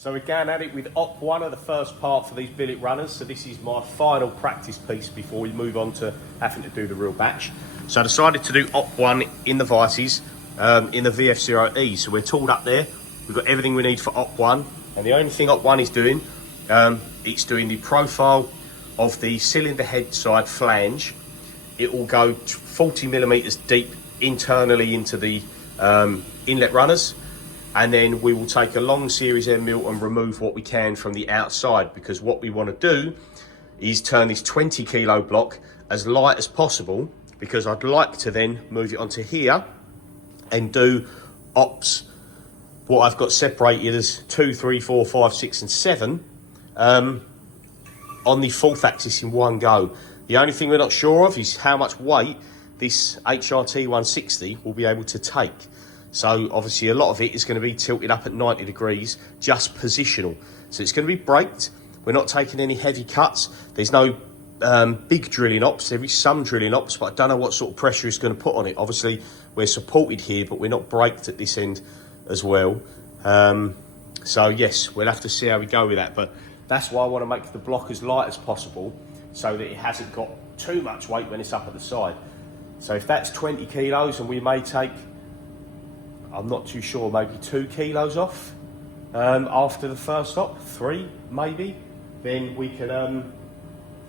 So we're going at it with Op 1 of the first part for these billet runners. So this is my final practice piece before we move on to having to do the real batch. So I decided to do Op 1 in the vices, in the vf3. So we're tooled up there. We've got everything we need for Op 1. And the only thing Op 1 is doing, it's doing the profile of the cylinder head side flange. It will go 40 millimeters deep internally into the inlet runners. And then we will take a long series end mill and remove what we can from the outside, because what we want to do is turn this 20 kilo block as light as possible, because I'd like to then move it onto here and do ops, what I've got separated as 2, 3, 4, 5, 6 and 7 on the fourth axis in one go. The only thing we're not sure of is how much weight this HRT 160 will be able to take. So obviously a lot of it is going to be tilted up at 90 degrees, just positional. So it's going to be braked. We're not taking any heavy cuts. There's no big drilling ops. There is some drilling ops, but I don't know what sort of pressure it's going to put on it. Obviously we're supported here, but we're not braked at this end as well. So yes, we'll have to see how we go with that. But that's why I want to make the block as light as possible, so that it hasn't got too much weight when it's up at the side. So if that's 20 kilos, and we may take, I'm not too sure, maybe 2 kilos off after the first stop, 3 maybe, then we can,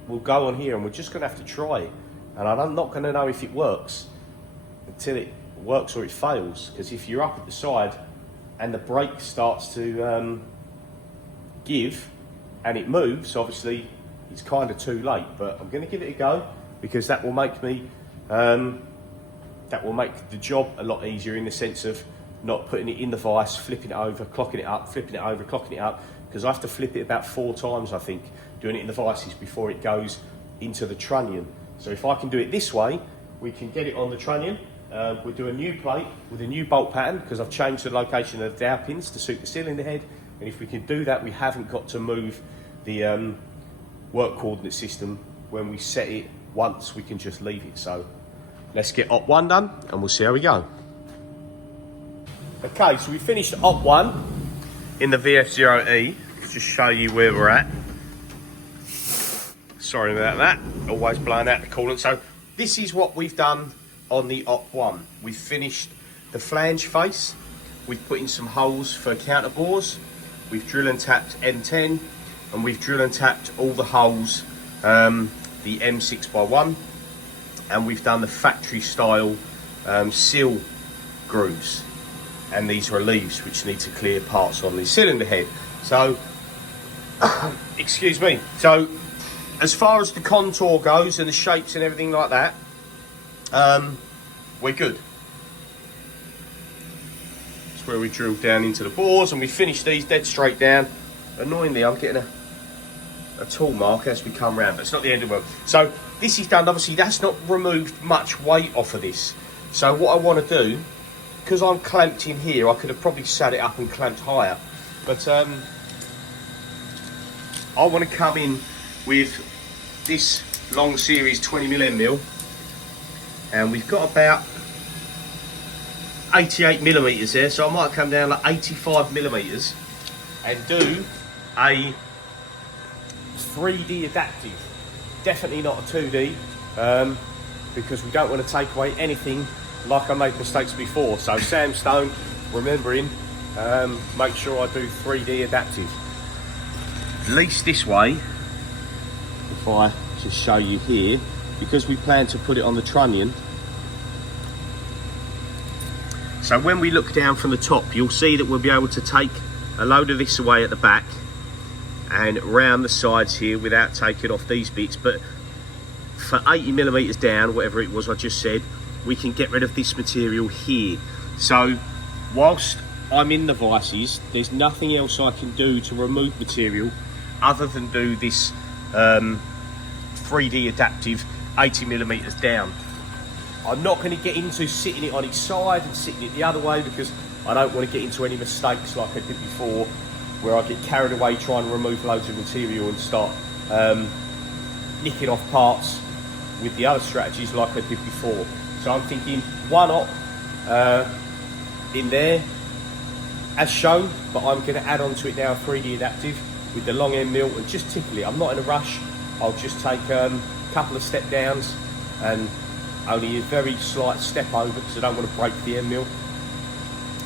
we'll go on here and we're just going to have to try it. And I'm not going to know if it works until it works or it fails, because if you're up at the side and the brake starts to give and it moves, obviously it's kind of too late. But I'm going to give it a go, because that will make me that will make the job a lot easier, in the sense of not putting it in the vise, flipping it over, clocking it up, flipping it over, clocking it up, because I have to flip it about 4 times, I think, doing it in the vices before it goes into the trunnion. So if I can do it this way, we can get it on the trunnion. We'll do a new plate with a new bolt pattern, because I've changed the location of the dowel pins to suit the cylinder head. And if we can do that, we haven't got to move the work coordinate system. When we set it once, we can just leave it. So let's get Op 1 done and we'll see how we go. Okay, so we finished Op 1 in the vf3. Just show you where we're at. Sorry about that, always blowing out the coolant. So this is what we've done on the Op 1. We've finished the flange face. We've put in some holes for counter bores. We've drill and tapped M10, and we've drill and tapped all the holes, the M6x1, and we've done the factory style seal grooves and these reliefs, which need to clear parts on the cylinder head. So excuse me. So as far as the contour goes and the shapes and everything like that, we're good. That's where we drilled down into the bores, and we finished these dead straight down. Annoyingly, I'm getting a tool mark as we come round, but it's not the end of the world. So this is done. Obviously that's not removed much weight off of this. So what I want to do, because I'm clamped in here, I could have probably sat it up and clamped higher, but I want to come in with this long series 20mm end mill, and we've got about 88mm there, so I might come down like 85mm and do a 3D adaptive. Definitely not a 2D, because we don't want to take away anything like I made mistakes before. So sandstone, remembering, make sure I do 3D adaptive. At least this way, if I just show you here, because we plan to put it on the trunnion. So when we look down from the top, you'll see that we'll be able to take a load of this away at the back and round the sides here without taking off these bits. But for 80mm down, whatever it was I just said, we can get rid of this material here. So whilst I'm in the vices, there's nothing else I can do to remove material other than do this 3D adaptive 80mm down. I'm not going to get into sitting it on its side and sitting it the other way, because I don't want to get into any mistakes like I did before, where I get carried away trying to remove loads of material and start nicking off parts with the other strategies like I did before. So I'm thinking one op in there, as shown, but I'm going to add on to it now a 3D adaptive with the long end mill and just tickle it. I'm not in a rush. I'll just take a couple of step downs and only a very slight step over because I don't want to break the end mill,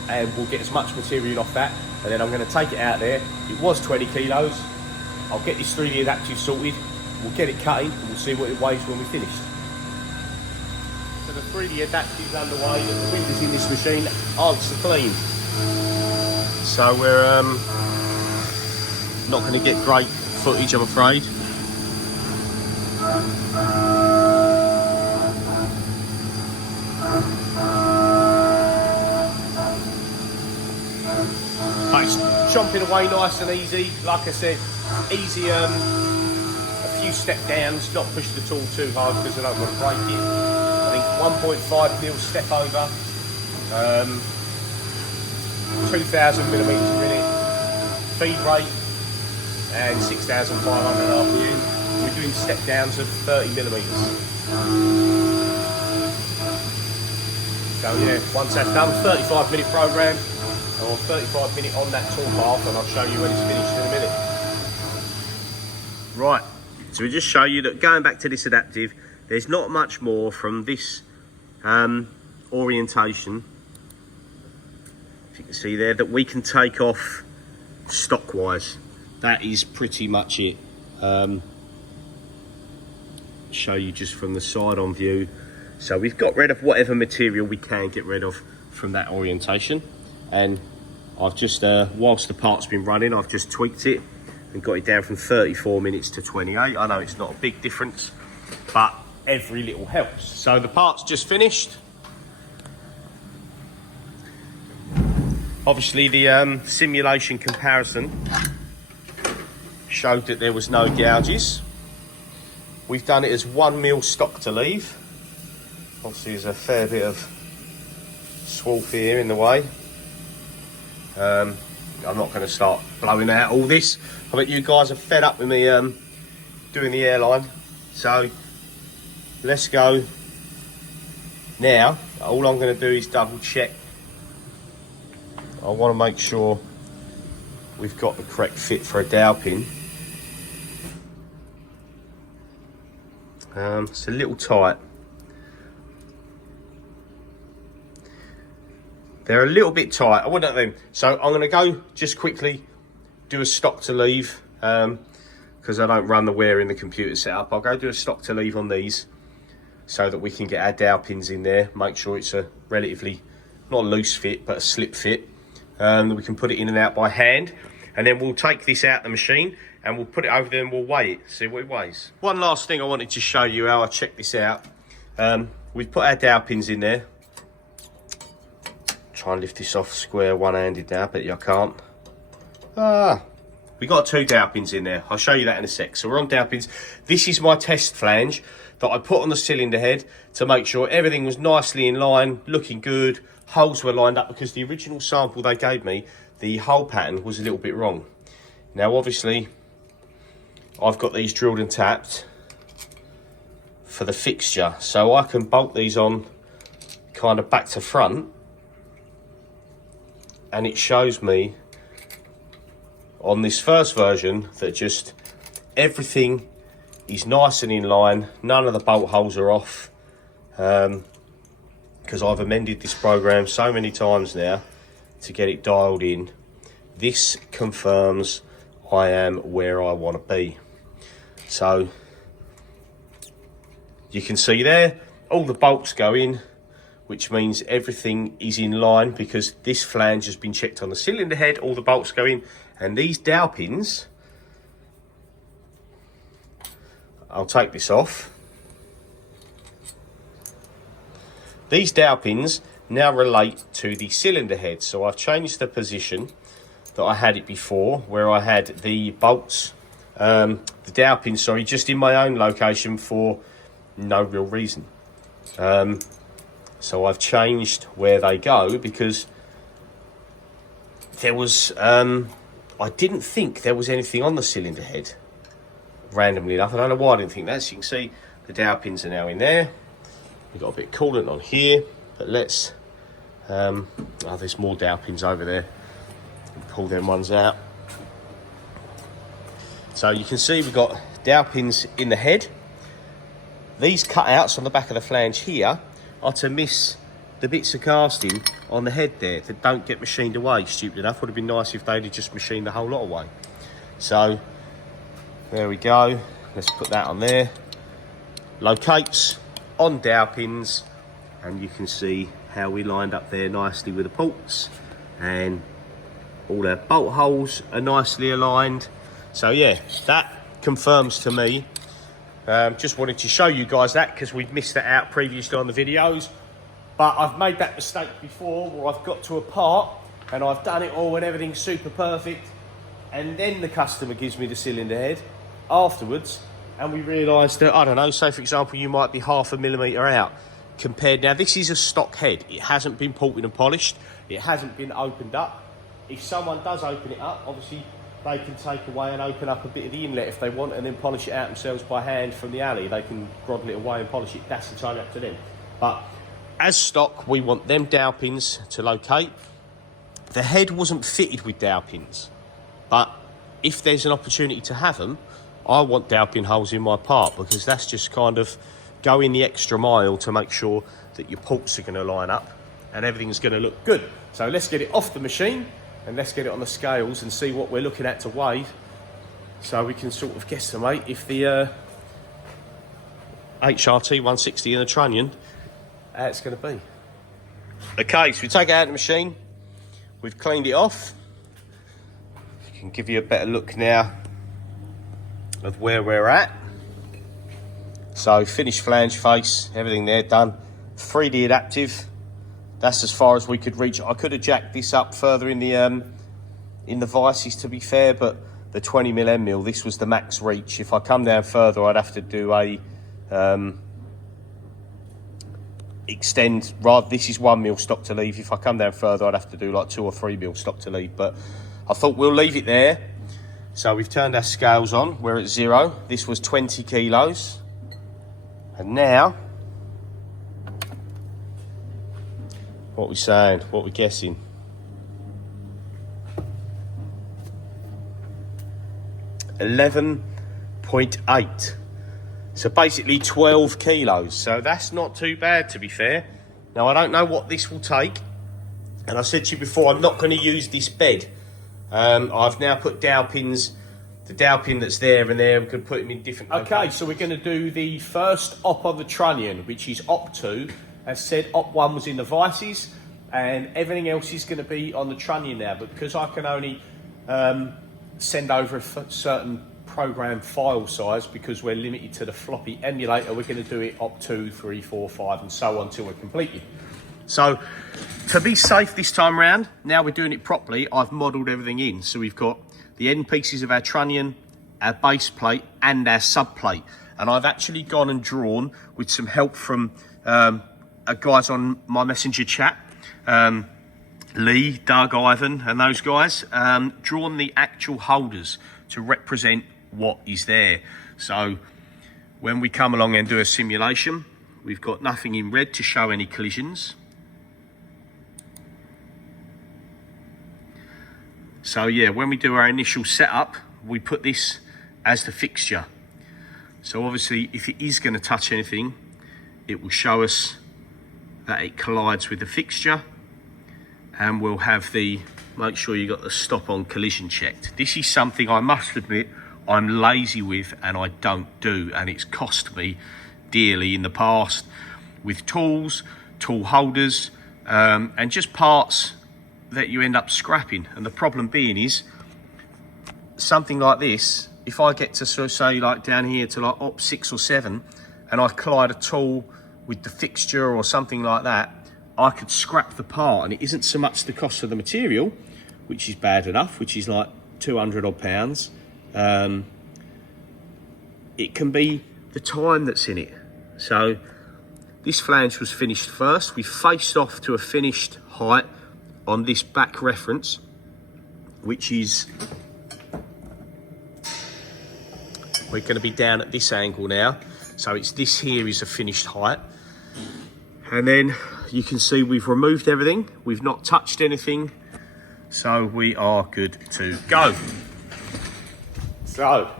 and we'll get as much material off that, and then I'm going to take it out there. It was 20 kilos. I'll get this 3D adaptive sorted, we'll get it cutting, and we'll see what it weighs when we're finished. So the 3D adaptive is underway, and the windows in this machine aren't so clean. So we're not going to get great footage, I'm afraid. But it's chomping away nice and easy. Like I said, easy, a few step downs, not push the tool too hard because I don't want to break it. I think 1.5 mil step over, 2,000 millimeters a minute, feed rate, and 6,500 RPM. We're doing step downs of 30 millimeters. So yeah, once that's done, 35-minute program, or 35-minute on that tool path, and I'll show you when it's finished in a minute. Right, so we just show you that going back to this adaptive, there's not much more from this orientation, if you can see there, that we can take off stock-wise. That is pretty much it. Show you just from the side on view. So we've got rid of whatever material we can get rid of from that orientation, and I've just whilst the part's been running, I've just tweaked it and got it down from 34 minutes to 28. I know it's not a big difference, but every little helps. So the part's just finished. Obviously the simulation comparison showed that there was no gouges. We've done it as 1 mil stock to leave. Obviously there's a fair bit of swarf here in the way. I'm not going to start blowing out all this. I bet you guys are fed up with me doing the airline. So let's go now. All I'm going to do is double check. I want to make sure we've got the correct fit for a dowel pin. It's a little tight. They're a little bit tight. I wouldn't them. So I'm going to go just quickly do a stock to leave because I don't run the wear in the computer setup. I'll go do a stock to leave on these so that we can get our dowel pins in there. Make sure it's a relatively, not a loose fit, but a slip fit. We can put it in and out by hand, and then we'll take this out the machine and we'll put it over there and we'll weigh it, see what it weighs. One last thing I wanted to show you how I checked this out. We've put our dowel pins in there. Try and lift this off square one-handed now, but I can't. We got 2 dowel pins in there. I'll show you that in a sec. So we're on dowel pins. This is my test flange that I put on the cylinder head to make sure everything was nicely in line, looking good. Holes were lined up because the original sample they gave me, the hole pattern was a little bit wrong. Now obviously I've got these drilled and tapped for the fixture, so I can bolt these on kind of back to front, and it shows me on this first version that just everything is nice and in line. None of the bolt holes are off, because I've amended this program so many times now to get it dialed in. This confirms I am where I want to be. So you can see there, all the bolts go in, which means everything is in line because this flange has been checked on the cylinder head, all the bolts go in, and these dowel pins, I'll take this off. These dowel pins now relate to the cylinder head, so I've changed the position that I had it before, where I had the bolts, the dowel pins, sorry, just in my own location for no real reason. So I've changed where they go because there was, I didn't think there was anything on the cylinder head, randomly enough. I don't know why I didn't think that. So you can see the dowel pins are now in there. We've got a bit of coolant on here, but let's, there's more dowel pins over there. pull them ones out. So you can see we've got dowel pins in the head. These cutouts on the back of the flange here are to miss the bits of casting on the head there that don't get machined away. Stupid enough, would have been nice if they'd have just machined the whole lot away. So there we go. Let's put that on there. Locates on dowel pins, and you can see how we lined up there nicely with the bolts, and all our bolt holes are nicely aligned. So yeah, that confirms to me. Just wanted to show you guys that because we've missed that out previously on the videos. But I've made that mistake before where I've got to a part and I've done it all and everything's super perfect, and then the customer gives me the cylinder head afterwards, and we realise that, I don't know, say for example you might be 0.5 millimetre out compared. Now this is a stock head, it hasn't been ported and polished, it hasn't been opened up. If someone does open it up, obviously they can take away and open up a bit of the inlet if they want, and then polish it out themselves by hand from the alley. They can groddle it away and polish it, that's entirely up to them. But as stock, we want them dowel pins to locate. The head wasn't fitted with dowel pins, but if there's an opportunity to have them, I want dowel pin holes in my part, because that's just kind of going the extra mile to make sure that your ports are going to line up and everything's going to look good. So let's get it off the machine and let's get it on the scales and see what we're looking at to weigh, so we can sort of guesstimate if the HRT 160 and the trunnion, how it's going to be. Okay, so we take it out of the machine, we've cleaned it off. I can give you a better look now of where we're at. So finished flange face, everything there done. 3D adaptive, that's as far as we could reach. I could have jacked this up further in the vices, to be fair, but the 20mm end mill, this was the max reach. If I come down further, I'd have to do a extend. Rather, this is 1mm stock to leave. If I come down further, I'd have to do like 2 or 3mm stock to leave, but I thought we'll leave it there. So we've turned our scales on, we're at 0. This was 20 kilos. And now, what we saying, what we guessing? $11.8. So basically 12 kilos. So that's not too bad, to be fair. Now I don't know what this will take. And I said to you before, I'm not going to use this bed. I've now put dowel pins, the dowel pin that's there and there, we could put them in different locations. So we're going to do the first op on the trunnion, which is op 2. As said, op 1 was in the vices, and everything else is going to be on the trunnion now. But because I can only send over a certain program file size, because we're limited to the floppy emulator, we're going to do it op 2, 3, 4, 5 and so on till we're completed. So to be safe this time round, now we're doing it properly, I've modelled everything in. So we've got the end pieces of our trunnion, our base plate and our sub plate. And I've actually gone and drawn, with some help from guys on my messenger chat, Lee, Doug, Ivan and those guys, drawn the actual holders to represent what is there. So when we come along and do a simulation, we've got nothing in red to show any collisions. So yeah, when we do our initial setup, we put this as the fixture. So obviously if it is going to touch anything, it will show us that it collides with the fixture, and we'll have the, make sure you got the stop on collision checked. This is something I must admit I'm lazy with and I don't do, and it's cost me dearly in the past with tools, tool holders, and just parts that you end up scrapping. And the problem being is, something like this, if I get to sort of say like down here to like op 6 or 7 and I collide a tool with the fixture or something like that, I could scrap the part, and it isn't so much the cost of the material, which is bad enough, which is like 200 odd pounds. It can be the time that's in it. So this flange was finished first. We faced off to a finished height on this back reference, which is, we're going to be down at this angle now. So it's this here is a finished height. And then you can see we've removed everything. We've not touched anything. So we are good to go. So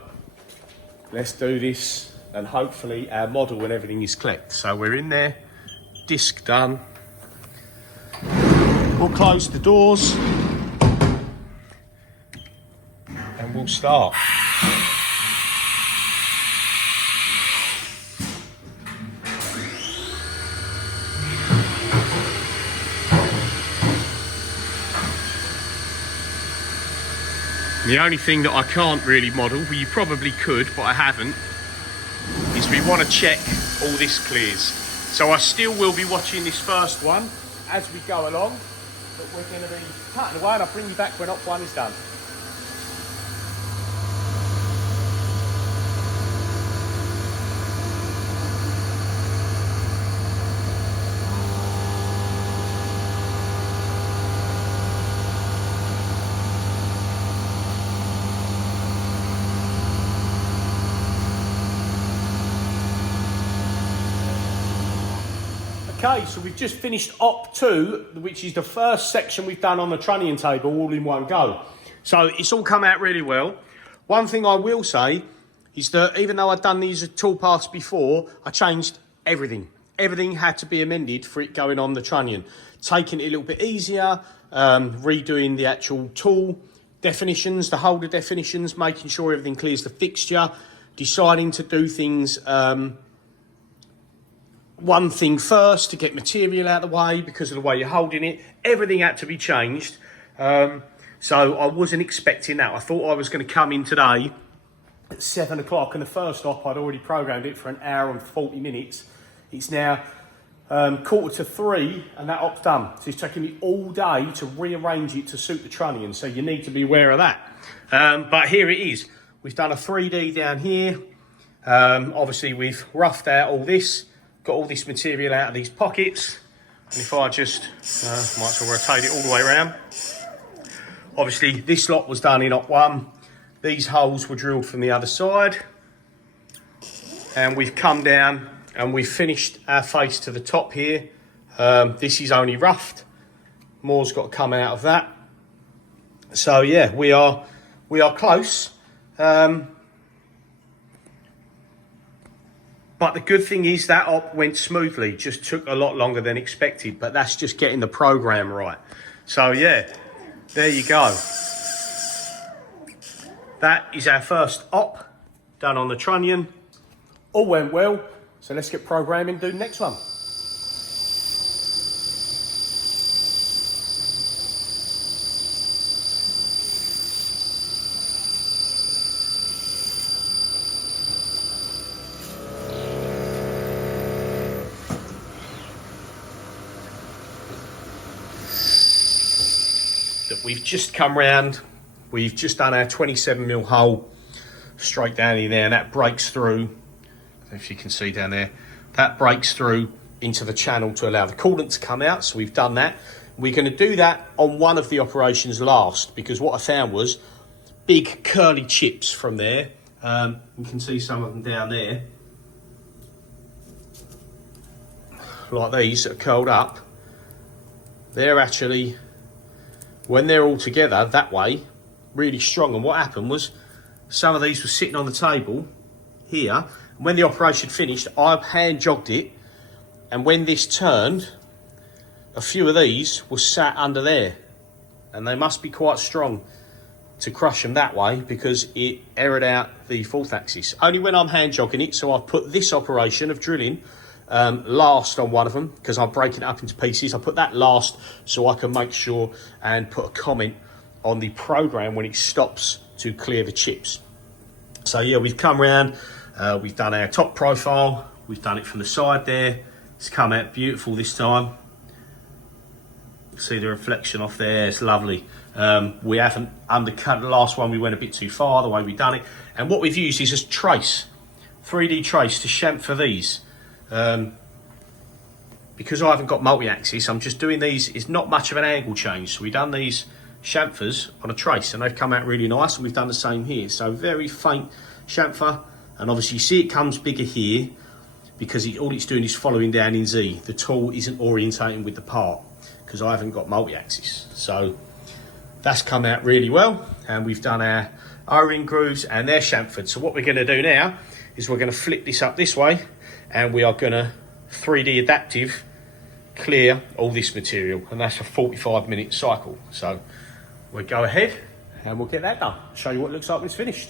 let's do this, and hopefully our model and everything is clicked. So we're in there, disc done. We'll close the doors and we'll start. The only thing that I can't really model, well, you probably could, but I haven't, is we want to check all this clears. So I still will be watching this first one as we go along, but we're going to be cutting away, and I'll bring you back when op 1 is done. Okay, so we've just finished op 2, which is the first section we've done on the trunnion table all in one go. So it's all come out really well. One thing I will say is that even though I'd done these tool paths before, I changed everything. Everything had to be amended for it going on the trunnion. Taking it a little bit easier, redoing the actual tool definitions, the holder definitions, making sure everything clears the fixture, deciding to do things one thing first to get material out of the way because of the way you're holding it. Everything had to be changed. So I wasn't expecting that. I thought I was going to come in today at 7 o'clock, and the first op I'd already programmed it for an hour and 40 minutes. It's now 2:45 and that op's done. So it's taken me all day to rearrange it to suit the trunnion. So you need to be aware of that. But here it is. We've done a 3D down here. Obviously we've roughed out all this. Got all this material out of these pockets, and if I just might as well rotate it all the way around. Obviously this lot was done in op 1. These holes were drilled from the other side, and we've come down and we've finished our face to the top here. This is only roughed. More's got to come out of that. So yeah, we are close. But the good thing is that op went smoothly, just took a lot longer than expected, but that's just getting the program right. So yeah, there you go. That is our first op done on the trunnion. All went well, so let's get programming, do the next one. We've just come round, we've just done our 27mm hole straight down in there, and that breaks through, I don't know if you can see down there, that breaks through into the channel to allow the coolant to come out. So we've done that. We're going to do that on one of the operations last, because what I found was big curly chips from there. You can see some of them down there, like these that are curled up. They're actually, when they're all together that way, really strong. And what happened was some of these were sitting on the table here. And when the operation finished, I hand jogged it. And when this turned, a few of these were sat under there. And they must be quite strong to crush them that way, because it errored out the fourth axis. Only when I'm hand jogging it. So I've put this operation of drilling last on one of them, because I'm breaking it up into pieces. I put that last so I can make sure and put a comment on the program when it stops to clear the chips. So yeah, we've come round, we've done our top profile, we've done it from the side there. It's come out beautiful this time. See the reflection off there, it's lovely. We haven't undercut the last one, we went a bit too far the way we've done it. And what we've used is a trace, 3D trace to chamfer these. Because I haven't got multi-axis, I'm just doing these, it's not much of an angle change. So we've done these chamfers on a trace and they've come out really nice, and we've done the same here. So very faint chamfer, and obviously you see it comes bigger here because all it's doing is following down in Z. The tool isn't orientating with the part because I haven't got multi-axis. So that's come out really well, and we've done our O-ring grooves and they're chamfered. So what we're going to do now is we're going to flip this up this way, and we are going to 3D adaptive clear all this material, and that's a 45-minute cycle. So we'll go ahead and we'll get that done. Show you what it looks like when it's finished.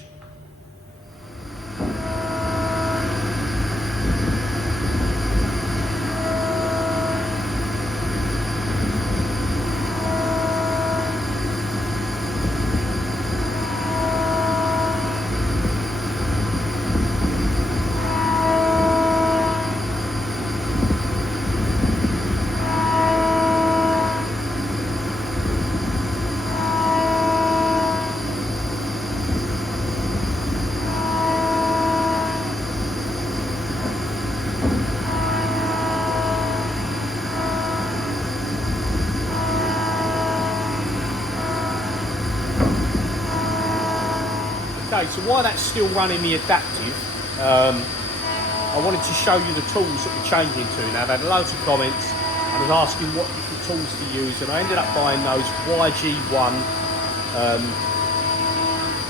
Okay, so while that's still running the adaptive, I wanted to show you the tools that we're changing to. Now, I've had loads of comments and I was asking what different tools to use, and I ended up buying those YG1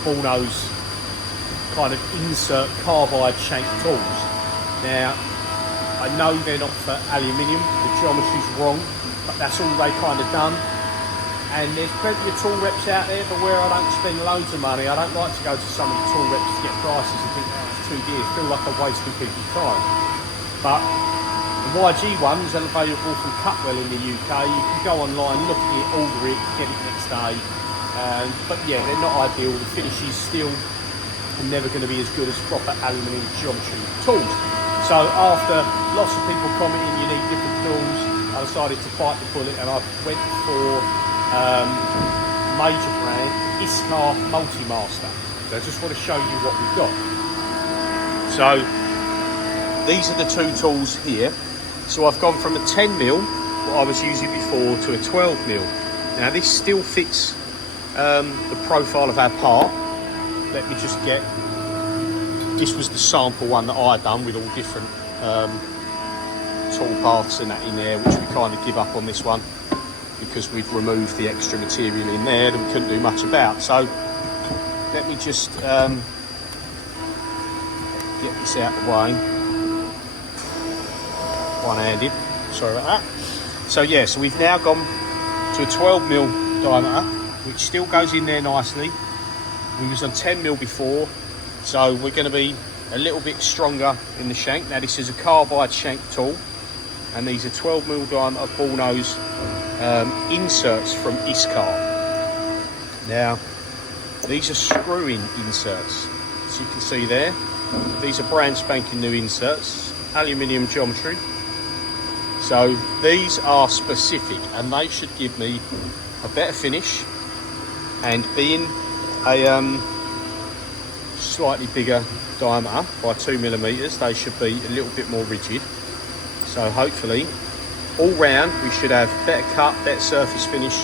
ball nose kind of insert carbide shank tools. Now, I know they're not for aluminium, the geometry's wrong, but that's all they kind of done. And there's plenty of tool reps out there, but where I don't spend loads of money, I don't like to go to some of the tool reps to get prices and think, oh, it's too dear. I feel like I'm wasting people's time. But the YG ones are available from Cutwell in the UK. You can go online, look at it, order it, get it next day. But yeah, they're not ideal. The finish is still never going to be as good as proper aluminium geometry tools. So after lots of people commenting you need different tools, I decided to bite the bullet and I went for major brand Haas Multi-Master. So I just want to show you what we've got. So these are the two tools here. So I've gone from a 10mm, what I was using before, to a 12mm. Now this still fits the profile of our part. Let me just get, this was the sample one that I done with all different tool paths and that in there, which we kind of give up on this one because we've removed the extra material in there that we couldn't do much about. So let me just get this out of the way. One-handed, sorry about that. So yeah, so we've now gone to a 12mm diameter, which still goes in there nicely. We was on 10mm before, so we're going to be a little bit stronger in the shank. Now this is a carbide shank tool, and these are 12mm diameter ball nose inserts from Haas. Now these are screw-in inserts, as you can see there. These are brand spanking new inserts, aluminium geometry. So these are specific and they should give me a better finish, and being a slightly bigger diameter by 2mm, they should be a little bit more rigid. So hopefully all round we should have better cut, better surface finish,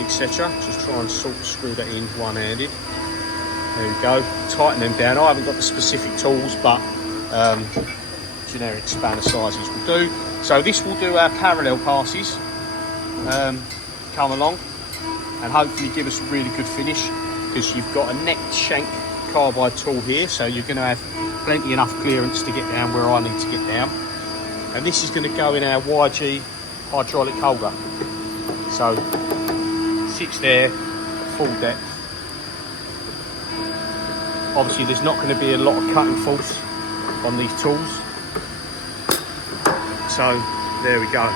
etc. Just try and sort of screw that in one-handed. There we go, tighten them down. I haven't got the specific tools, but generic spanner sizes will do. So this will do our parallel passes, come along and hopefully give us a really good finish, because you've got a necked shank carbide tool here, so you're going to have plenty enough clearance to get down where I need to get down. And this is going to go in our YG hydraulic holder. So sits there, full depth. Obviously there's not going to be a lot of cutting force on these tools. So there we go.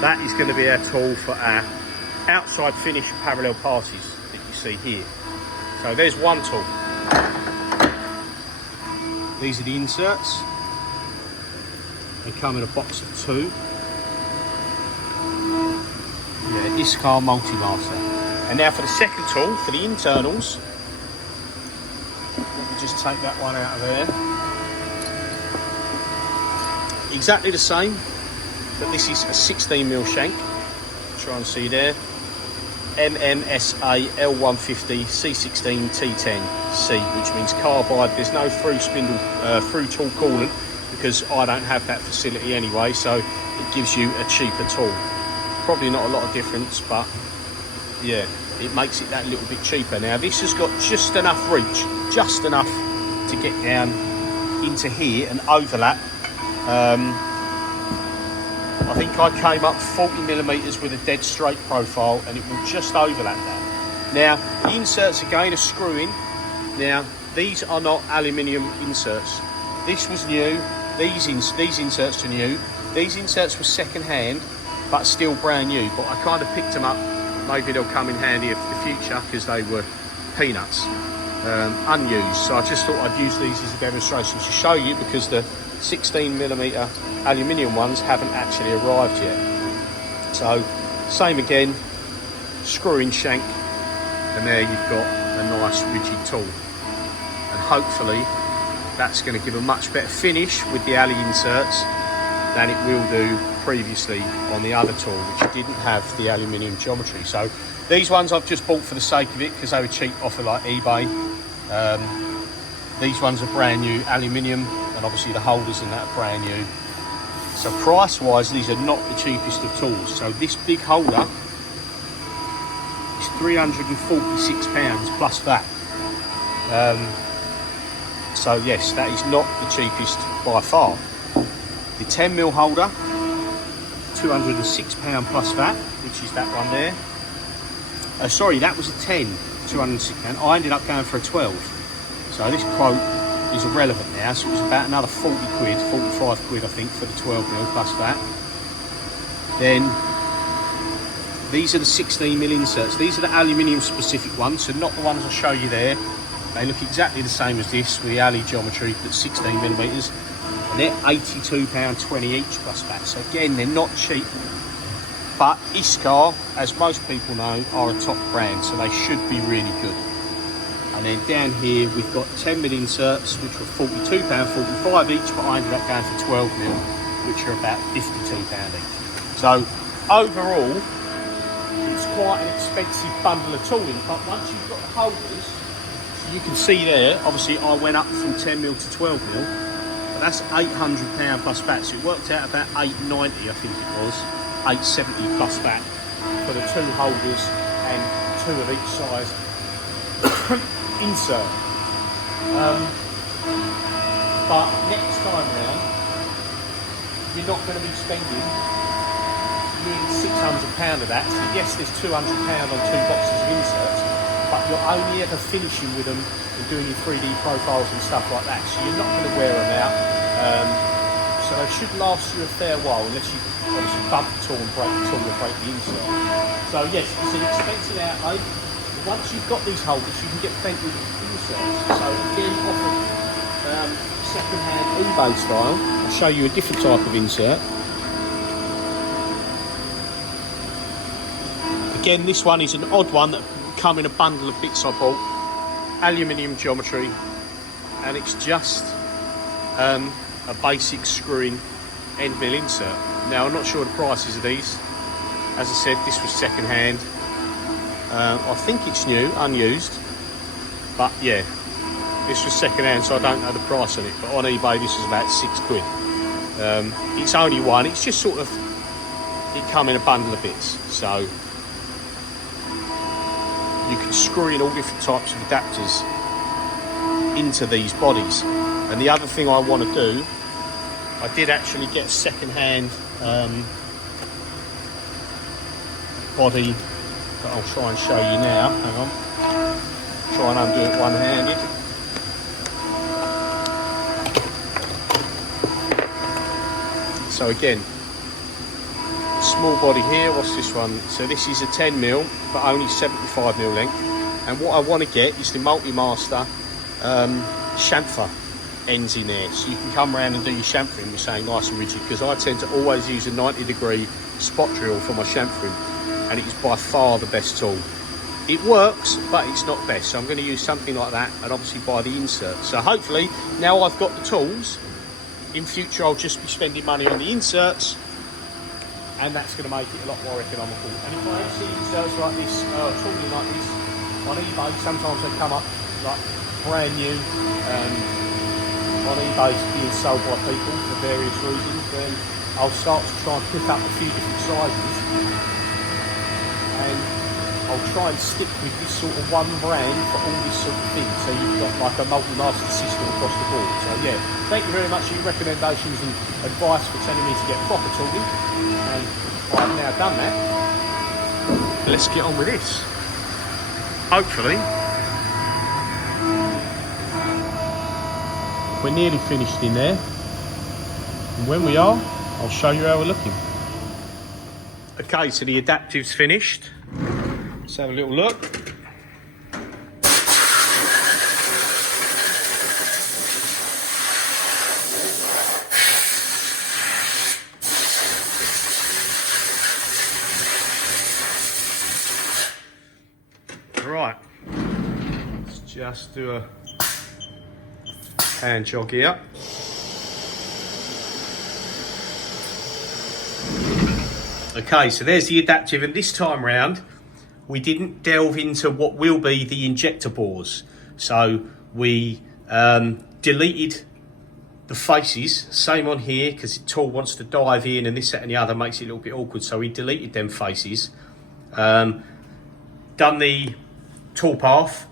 That is going to be our tool for our outside finish parallel passes that you see here. So there's one tool. These are the inserts. They come in a box of two. Yeah, Haas Multi-Master. And now for the second tool, for the internals. Let me just take that one out of there. Exactly the same, but this is a 16mm shank. Try and see there. MMSA L150 C16 T10C, which means carbide. There's no through spindle, through tool coolant, because I don't have that facility anyway, so it gives you a cheaper tool. Probably not a lot of difference, but yeah, it makes it that little bit cheaper. Now this has got just enough reach, just enough to get down into here and overlap. I think I came up 40mm with a dead straight profile, and it will just overlap that. Now the inserts again are screw-in. Now these are not aluminium inserts. This was new. These inserts are new. These inserts were second hand, but still brand new. But I kind of picked them up. Maybe they'll come in handy for the future because they were peanuts, unused. So I just thought I'd use these as a demonstration to show you, because the 16mm aluminium ones haven't actually arrived yet. So same again, screw-in shank, and there you've got a nice rigid tool. And hopefully that's going to give a much better finish with the alley inserts than it will do previously on the other tool, which didn't have the aluminium geometry. So these ones I've just bought for the sake of it, because they were cheap off of like eBay. These ones are brand new aluminium, and obviously the holders in that are brand new. So price wise, these are not the cheapest of tools. So this big holder is £346 plus that. So yes, that is not the cheapest by far. The 10mm holder, £206 plus that, which is that one there. Sorry, that was a 10, £206. I ended up going for a 12. So this quote is irrelevant now. So it was about another 40 quid, 45 quid I think for the 12mm plus that. Then these are the 16mm inserts. These are the aluminium specific ones, so not the ones I show you there. They look exactly the same as this with the alley geometry, but 16mm. And they're £82.20 each plus that. So again, they're not cheap. But Iscar, as most people know, are a top brand, so they should be really good. And then down here we've got 10mm inserts, which were £42.45 each, but I ended up going for 12mm, which are about £52 each. So overall, it's quite an expensive bundle of tooling, but once you've got the holders, so you can see there, obviously I went up from 10mm to 12mm, but that's £800 plus VAT, so it worked out about £890 I think it was. £870 plus that for the two holders and two of each size insert. But next time round, you're not going to be spending nearly £600 of that. So yes, there's £200 on two boxes of inserts, but you're only ever finishing with them and doing your 3D profiles and stuff like that. So you're not going to wear them out. So they should last you a fair while, unless you obviously bump the tool and break the tool and break the insert. So yes, it's an expensive outlay. Once you've got these holders, you can get plenty of inserts. So again, off of second-hand eBay style, I'll show you a different type of insert. Again, this one is an odd one that come in a bundle of bits I bought. Aluminium geometry, and it's just a basic screw-in end mill insert. Now I'm not sure the prices of these. As I said, this was second hand. I think it's new, unused, but yeah, this was second hand, so I don't know the price on it, but on eBay this was about £6. It's only one. It's just sort of, it come in a bundle of bits, so you can screw in all different types of adapters into these bodies. And the other thing I want to do, I did actually get a second-hand body that I'll try and show you now. Hang on. Try and undo it one-handed. So again, small body here. What's this one? So this is a 10mm, but only 75mm length. And what I want to get is the multi-master chamfer ends in there, so you can come around and do your chamfering with something nice and rigid, because I tend to always use a 90-degree spot drill for my chamfering, and it is by far the best tool. It works, but it's not best, so I'm going to use something like that, and obviously buy the insert. So hopefully, now I've got the tools, in future I'll just be spending money on the inserts, and that's going to make it a lot more economical. And if I see inserts like this, tooling like this on eBay, sometimes they come up like brand new, on eBay being sold by people for various reasons, then I'll start to try and pick up a few different sizes, and I'll try and stick with this sort of one brand for all this sort of thing. So you've got like a multi-master system across the board. So yeah, thank you very much for your recommendations and advice for telling me to get proper tooling. And I've now done that. Let's get on with this. Hopefully, we're nearly finished in there. And when we are, I'll show you how we're looking. Okay, so the adaptive's finished. Let's have a little look. Right, let's just do a hand jog here. Okay, so there's the adaptive, and this time round we didn't delve into what will be the injector bores. So we deleted the faces, same on here, because the tool wants to dive in and this, that and the other makes it a little bit awkward, so we deleted them faces. Done the tool path,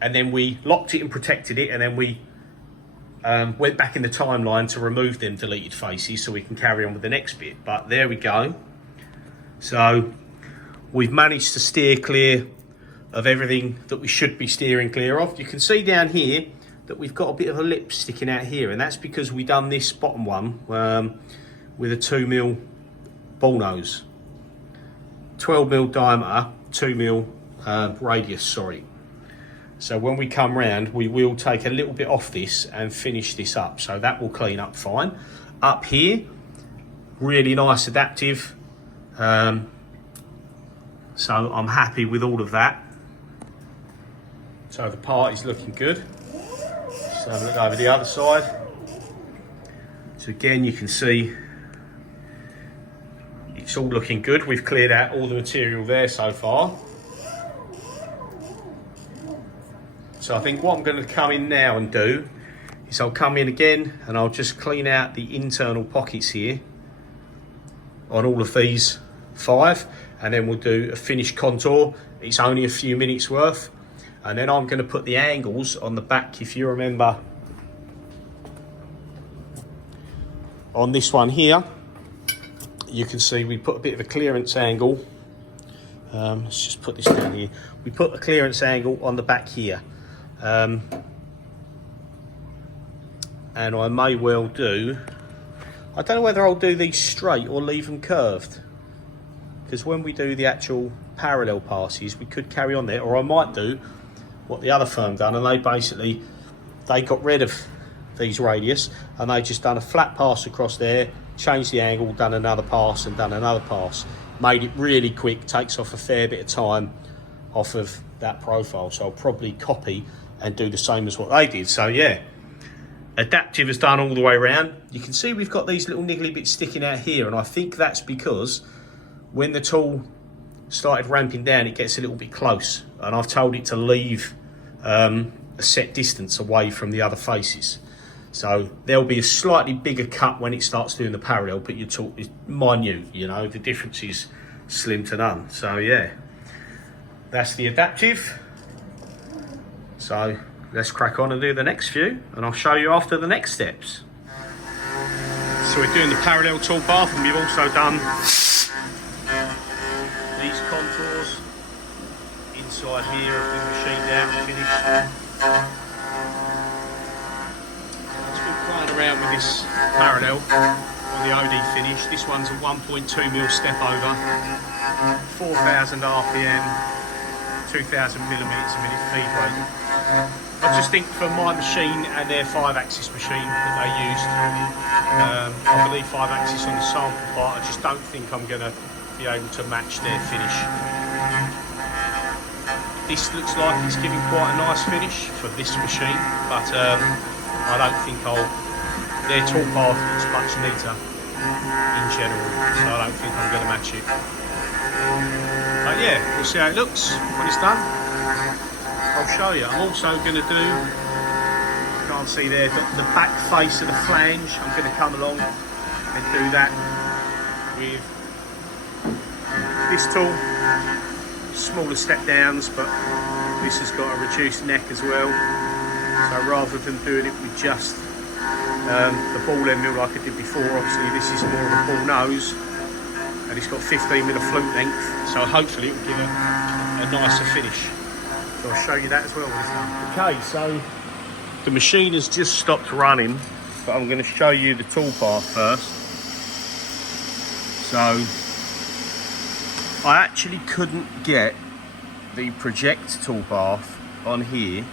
and then we locked it and protected it, and then we went back in the timeline to remove them deleted faces so we can carry on with the next bit. But there we go. So we've managed to steer clear of everything that we should be steering clear of. You can see down here that we've got a bit of a lip sticking out here, and that's because we done this bottom one with a 2mm ball nose, 12mm diameter, 2mm radius, sorry. So when we come round, we will take a little bit off this and finish this up, so that will clean up fine. Up here, really nice adaptive. So I'm happy with all of that. So the part is looking good. So have a look over the other side. So again, you can see it's all looking good. We've cleared out all the material there so far. So I think what I'm going to come in now and do is I'll come in again and I'll just clean out the internal pockets here on all of these 5, and then we'll do a finished contour. It's only a few minutes worth, and then I'm going to put the angles on the back. If you remember on this one here, you can see we put a bit of a clearance angle. Let's just put this down here. We put a clearance angle on the back here, and I may well do, I don't know whether I'll do these straight or leave them curved, because when we do the actual parallel passes, we could carry on there, or I might do what the other firm done, and they got rid of these radius and they just done a flat pass across there, changed the angle, done another pass and done another pass. Made it really quick, takes off a fair bit of time off of that profile. So I'll probably copy and do the same as what they did. So yeah, adaptive is done all the way around. You can see we've got these little niggly bits sticking out here, and I think that's because when the tool started ramping down, it gets a little bit close, and I've told it to leave a set distance away from the other faces. So there'll be a slightly bigger cut when it starts doing the parallel, but your tool is minute, you know, the difference is slim to none. So yeah, that's the adaptive. So let's crack on and do the next few, and I'll show you after the next steps. So we're doing the parallel tool path, and we've also done these contours inside here have been machined out and finished. Let's be playing around with this parallel on the OD finish. This one's a 1.2mm step over, 4,000 RPM, 2,000 millimetres a minute feed rate. I just think for my machine and their 5-axis machine that they used, I believe 5-axis on the sample part, I just don't think I'm going to be able to match their finish. This looks like it's giving quite a nice finish for this machine, but I don't think their tool path looks much neater in general, so I don't think I'm going to match it. But yeah, we'll see how it looks when it's done. I'll show you. I'm also going to do, you can't see there, the back face of the flange. I'm going to come along and do that with this tool, smaller step downs, but this has got a reduced neck as well. So rather than doing it with just the ball end mill like I did before, obviously this is more of a ball nose, and it's got 15mm flute length, so hopefully it will give a nicer finish. So I'll show you that as well when it's done. Okay, so the machine has just stopped running, but I'm going to show you the toolpath first. So I actually couldn't get the project toolpath on here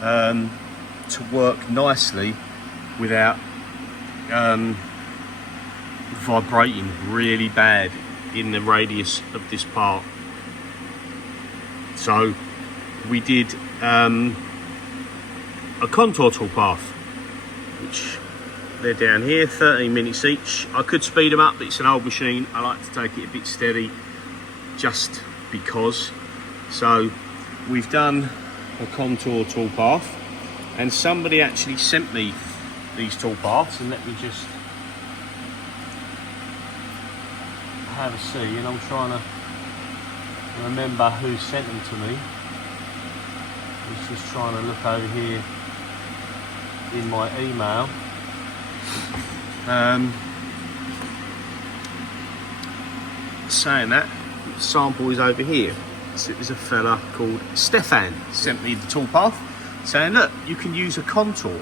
to work nicely without vibrating really bad in the radius of this part. So we did a contour toolpath, which they're down here, 13 minutes each. I could speed them up, but it's an old machine. I like to take it a bit steady just because. So we've done a contour toolpath, and somebody actually sent me these toolpaths, and let me just have a see, and I'm trying to remember who sent them to me. I was just trying to look over here in my email. Saying that, the sample is over here. So it was a fella called Stefan sent me the toolpath, saying, look, you can use a contour.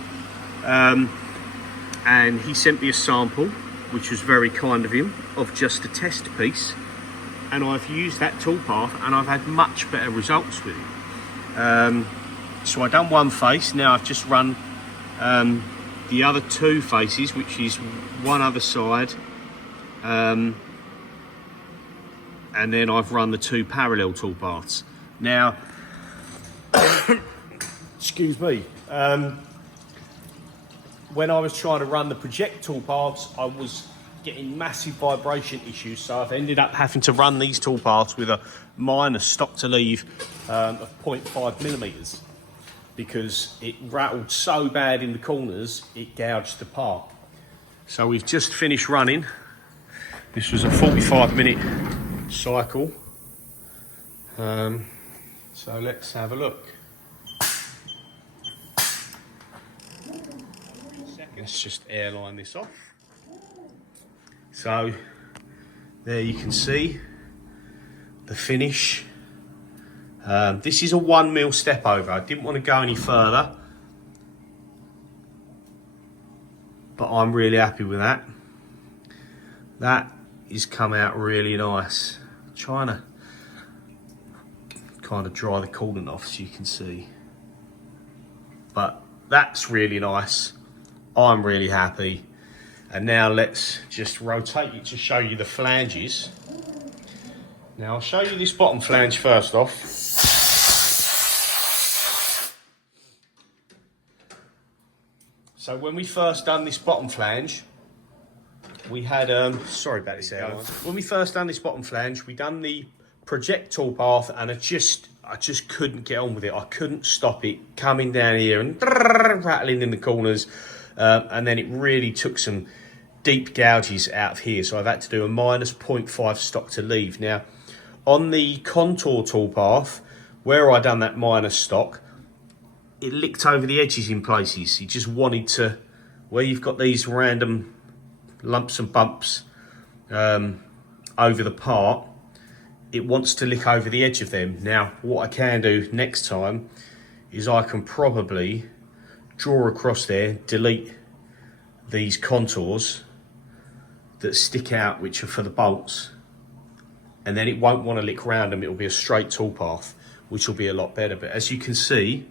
And he sent me a sample, which was very kind of him, of just a test piece. And I've used that toolpath and I've had much better results with it. So I've done one face, now I've just run the other two faces, which is one other side, and then I've run the two parallel toolpaths. Now, excuse me, when I was trying to run the project toolpaths, I was getting massive vibration issues, so I've ended up having to run these toolpaths with a minor stock to leave of 0.5mm, because it rattled so bad in the corners it gouged apart. So we've just finished running. This was a 45-minute cycle. So let's have a look. Let's just airline this off. So there you can see the finish. This is a 1mm step over. I didn't want to go any further, but I'm really happy with that. That is come out really nice. I'm trying to kind of dry the coolant off so you can see, but that's really nice. I'm really happy. And now let's just rotate it to show you the flanges. Now I'll show you this bottom flange first off. So when we first done this bottom flange, we had, sorry about this airline. When we first done this bottom flange, we done the project toolpath, and I just couldn't get on with it. I couldn't stop it coming down here and rattling in the corners. And then it really took some deep gouges out of here, so I've had to do a minus 0.5 stock to leave. Now, on the contour toolpath, where I done that minus stock, it licked over the edges in places. It just wanted to, where you've got these random lumps and bumps over the part, it wants to lick over the edge of them. Now, what I can do next time is I can probably draw across there, delete these contours that stick out, which are for the bolts, and then it won't want to lick around them. It'll be a straight toolpath, which will be a lot better. But as you can see,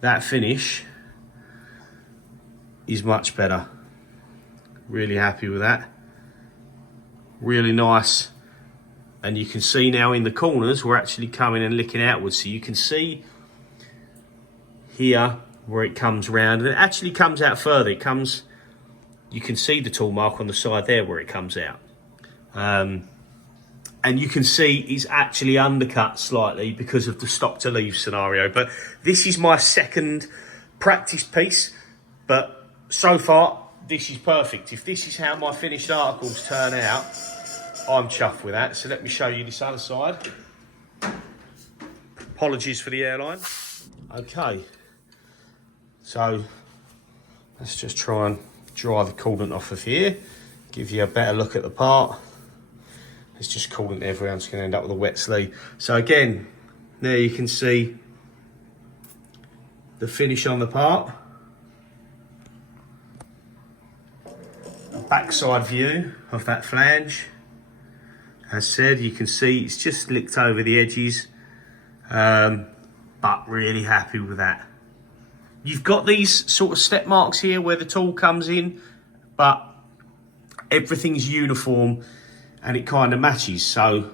that finish is much better. Really happy with that. Really nice. And you can see now in the corners, we're actually coming and licking outwards. So you can see here where it comes round, and it actually comes out further. It comes, you can see the tool mark on the side there where it comes out. And you can see it's actually undercut slightly because of the stock to leave scenario. But this is my second practice piece, but so far this is perfect. If this is how my finished articles turn out, I'm chuffed with that. So let me show you this other side. Apologies for the airline. Okay, so let's just try and dry the coolant off of here, give you a better look at the part. It's just coolant everywhere. I'm just going to end up with a wet sleeve. So again, there you can see the finish on the part. A backside view of that flange. As said, you can see it's just licked over the edges, but really happy with that. You've got these sort of step marks here where the tool comes in, but everything's uniform and it kind of matches. So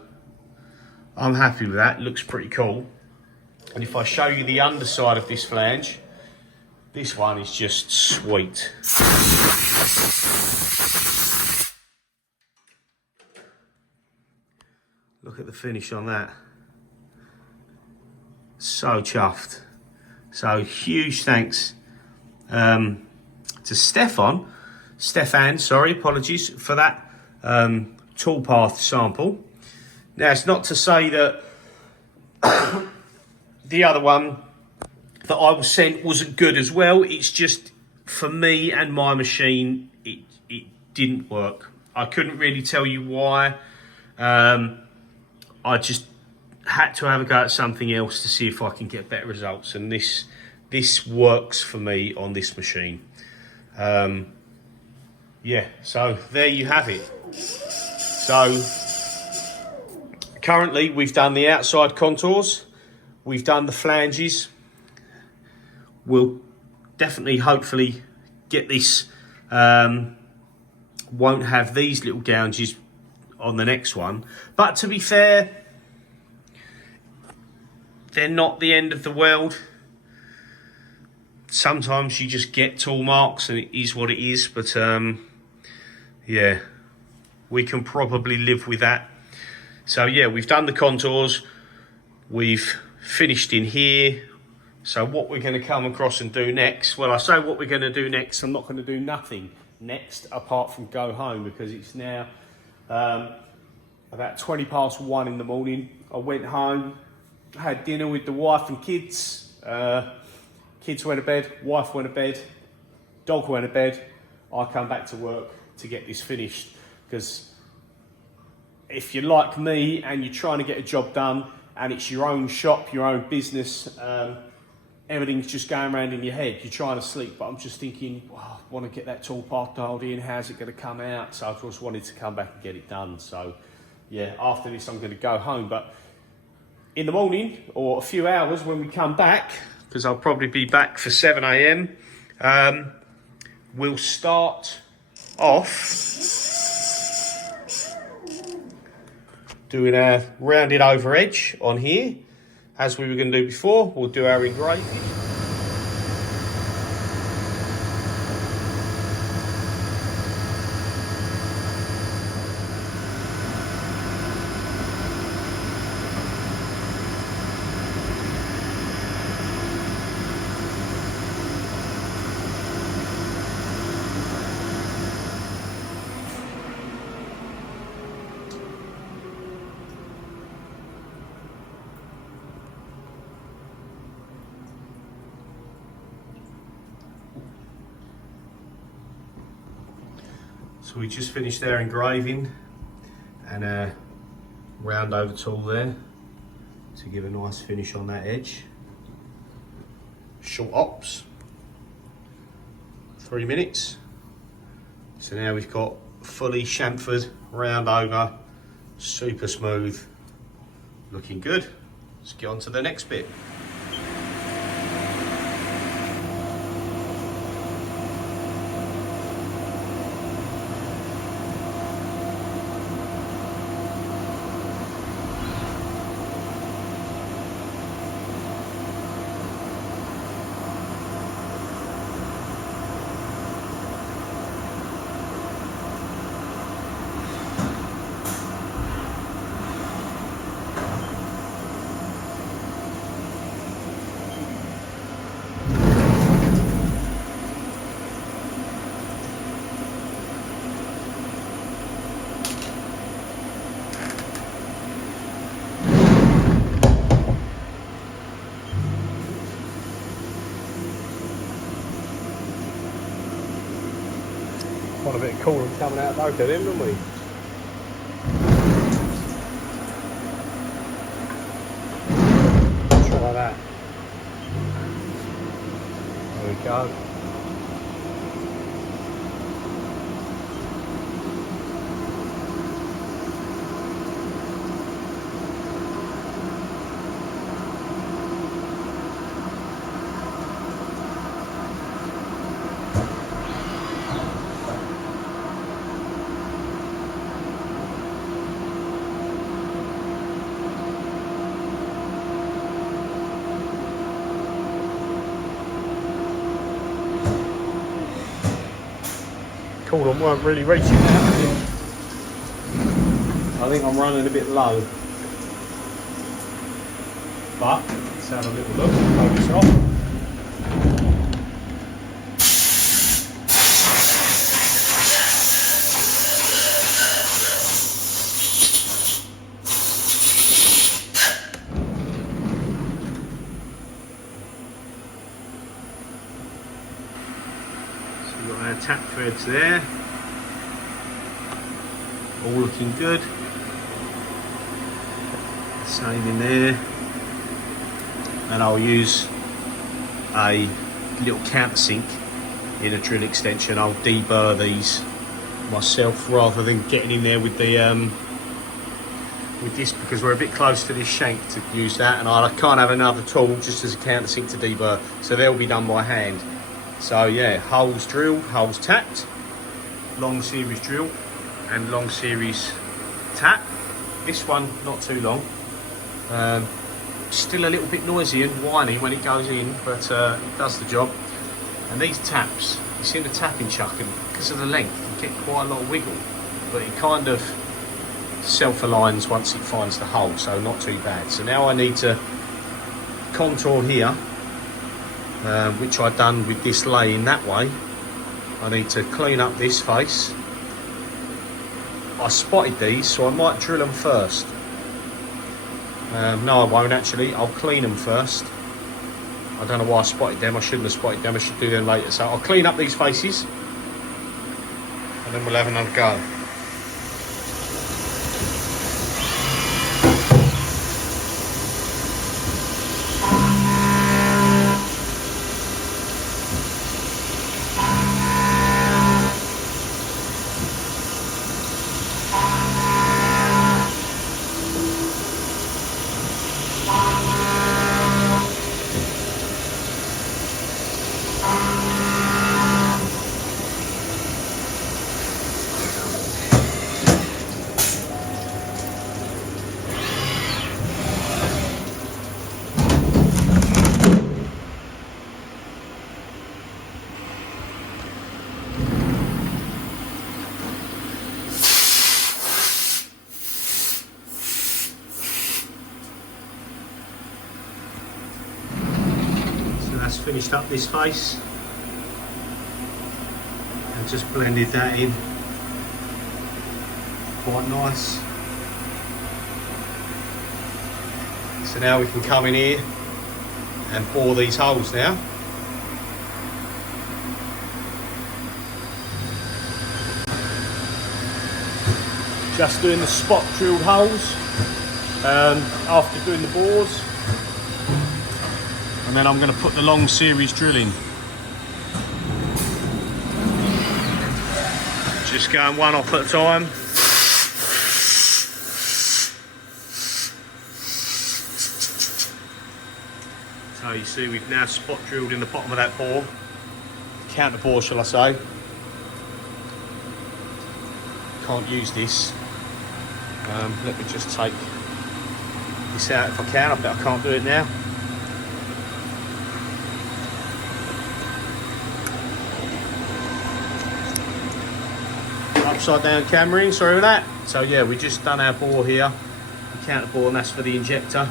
I'm happy with that. It looks pretty cool. And if I show you the underside of this flange, this one is just sweet. Look at the finish on that. So chuffed. So huge thanks to Stefan, sorry, apologies for that toolpath sample. Now, it's not to say that the other one that I was sent wasn't good as well. It's just, for me and my machine, it didn't work. I couldn't really tell you why. I just had to have a go at something else to see if I can get better results, and this works for me on this machine. Yeah, so there you have it. So currently we've done the outside contours, we've done the flanges. We'll definitely, hopefully, get this, won't have these little gouges on the next one. But to be fair, they're not the end of the world. Sometimes you just get tool marks and it is what it is, but yeah, we can probably live with that. So yeah, we've done the contours, we've finished in here. So what we're going to come across and do next, well, I say what we're going to do next, I'm not going to do nothing next apart from go home, because it's now about 1 in the morning. I went home, had dinner with the wife and kids. Kids went to bed, wife went to bed, dog went to bed. I come back to work to get this finished, because if you're like me and you're trying to get a job done and it's your own shop, your own business, everything's just going around in your head. You're trying to sleep, but I'm just thinking, oh, I want to get that toolpath dialed in. How's it going to come out? So I just wanted to come back and get it done. So yeah, after this, I'm going to go home. But in the morning, or a few hours when we come back, because I'll probably be back for 7 AM, we'll start off doing our rounded over edge on here. As we were going to do before, we'll do our engraving. So we just finished our engraving and a round over tool there to give a nice finish on that edge. Short ops, 3 minutes. So now we've got fully chamfered, round over, super smooth, looking good. Let's get on to the next bit. Want a bit of coolant coming out both of them, don't we? Try that. There we go. Coolant weren't really reaching now. I think I'm running a bit low. But let's have a little look. Focus off. Got our tap threads there, all looking good. Same in there, and I'll use a little countersink in a drill extension. I'll deburr these myself rather than getting in there with the with this, because we're a bit close to this shank to use that, and I can't have another tool just as a countersink to deburr, so they'll be done by hand. So yeah, holes drilled, holes tapped, long series drill and long series tap. This one not too long, still a little bit noisy and whiny when it goes in, but it does the job. And these taps, you see the tapping chuck, and because of the length you get quite a lot of wiggle, but it kind of self-aligns once it finds the hole, so not too bad. So now I need to contour here, which I've done with this laying that way. I need to clean up this face. I spotted these, so I might drill them first. No, I won't actually. I'll clean them first. I don't know why I spotted them. I shouldn't have spotted them. I should do them later. So I'll clean up these faces, and then we'll have another go. That's finished up this face and just blended that in quite nice. So now we can come in here and bore these holes now. Just doing the spot drilled holes after doing the bores. And then I'm going to put the long series drill in. Just going one off at a time. So you see we've now spot drilled in the bottom of that bore. Counter bore, shall I say. Can't use this. Let me just take this out if I can. I bet I can't do it now. Upside down camera, sorry for that. So yeah, we just done our bore here, the counter bore, and that's for the injector.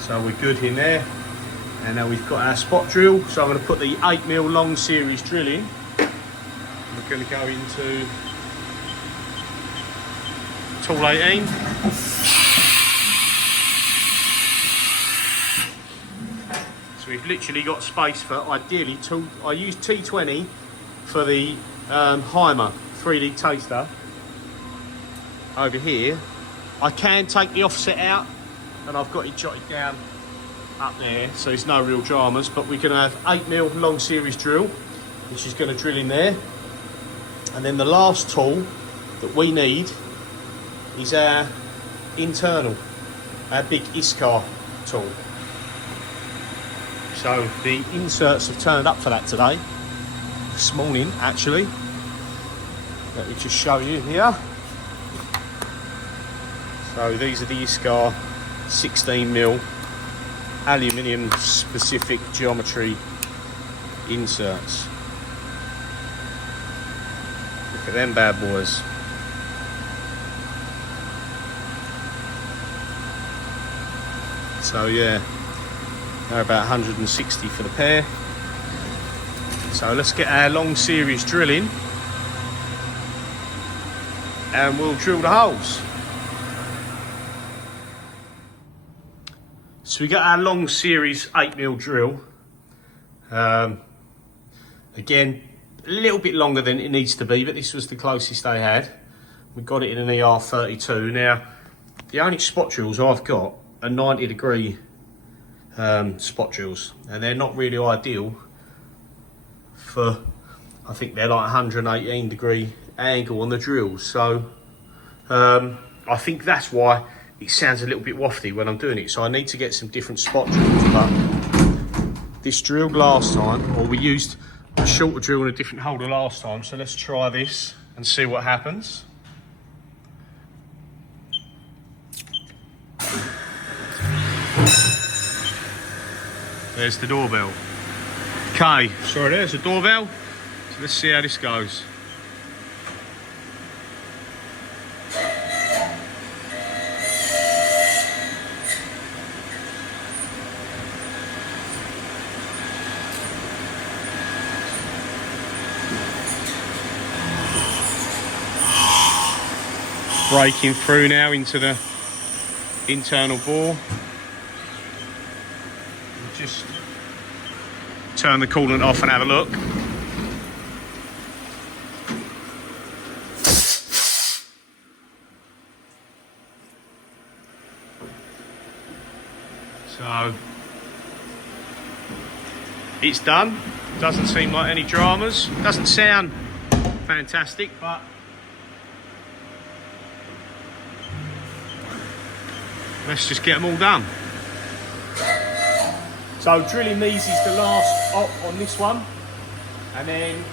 So we're good in there. And now we've got our spot drill. So I'm going to put the 8mm long series drill in. We're going to go into tool 18. So we've literally got space for ideally two. I use T20 for the Heimer 3D taster over here. I can take the offset out, and I've got it jotted down up there, so there's no real dramas, but we're going to have 8mm long series drill, which is going to drill in there. And then the last tool that we need is our internal, our big ISCAR tool. So the inserts have turned up for that today, this morning actually. Let me just show you here. So these are the ISCAR 16mm aluminium specific geometry inserts. Look at them bad boys. So yeah, they're about 160 for the pair. So let's get our long series drilling and we'll drill the holes. So we got our long series 8mm drill. Again, a little bit longer than it needs to be, but this was the closest they had. We got it in an ER32. Now, the only spot drills I've got are 90-degree spot drills, and they're not really ideal for, I think they're like 118-degree angle on the drills. So I think that's why it sounds a little bit wafty when I'm doing it. So I need to get some different spot drills. But this drilled last time, or we used a shorter drill in a different holder last time. So let's try this and see what happens. There's the doorbell. Okay, sorry, there's the doorbell. So let's see how this goes. Breaking through now into the internal bore. Just turn the coolant off and have a look. So it's done. Doesn't seem like any dramas. Doesn't sound fantastic, but let's just get them all done. So drilling these is the last op on this one, and then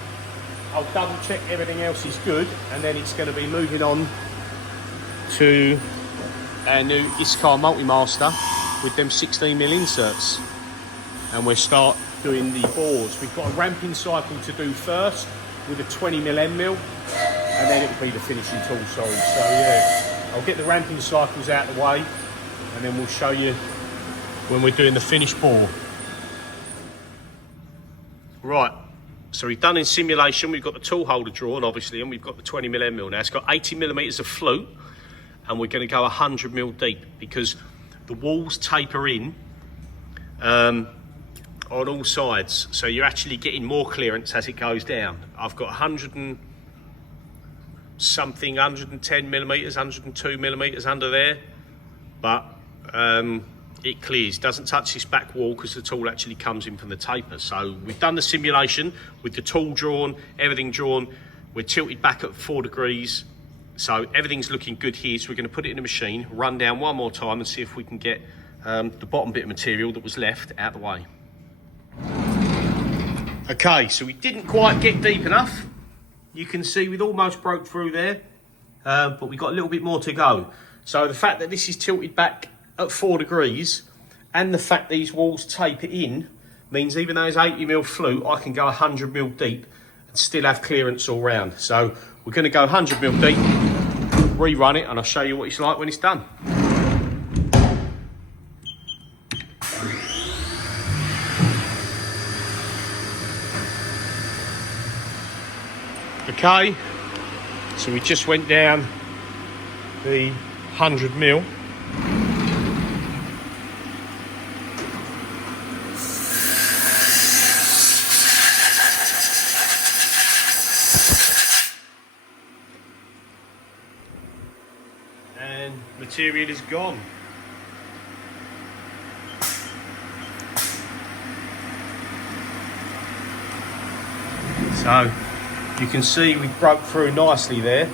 I'll double check everything else is good, and then it's going to be moving on to our new ISCAR Multimaster with them 16mm inserts, and we'll start doing the bores. We've got a ramping cycle to do first with a 20mm end mill, and then it'll be the finishing tool, sorry. So yeah, I'll get the ramping cycles out of the way, and then we'll show you when we're doing the finished bore. Right, so we've done in simulation, we've got the tool holder drawn obviously, and we've got the 20mm end mill. Now it's got 80mm of flute, and we're going to go 100mm deep because the walls taper in on all sides, so you're actually getting more clearance as it goes down. I've got 100 and something, 110mm, 102mm under there, but it clears, doesn't touch this back wall because the tool actually comes in from the taper. So we've done the simulation with the tool drawn, everything drawn. We're tilted back at 4 degrees, so everything's looking good here. So we're going to put it in the machine, run down one more time and see if we can get the bottom bit of material that was left out the way. Okay, so we didn't quite get deep enough. You can see we'd almost broke through there, but we got a little bit more to go. So the fact that this is tilted back at 4 degrees and the fact these walls taper in means even though it's 80mm flute, I can go 100mm deep and still have clearance all round. So we're going to go 100mm deep, rerun it, and I'll show you what it's like when it's done. Okay, so we just went down the 100mm. material is gone. So you can see we broke through nicely there.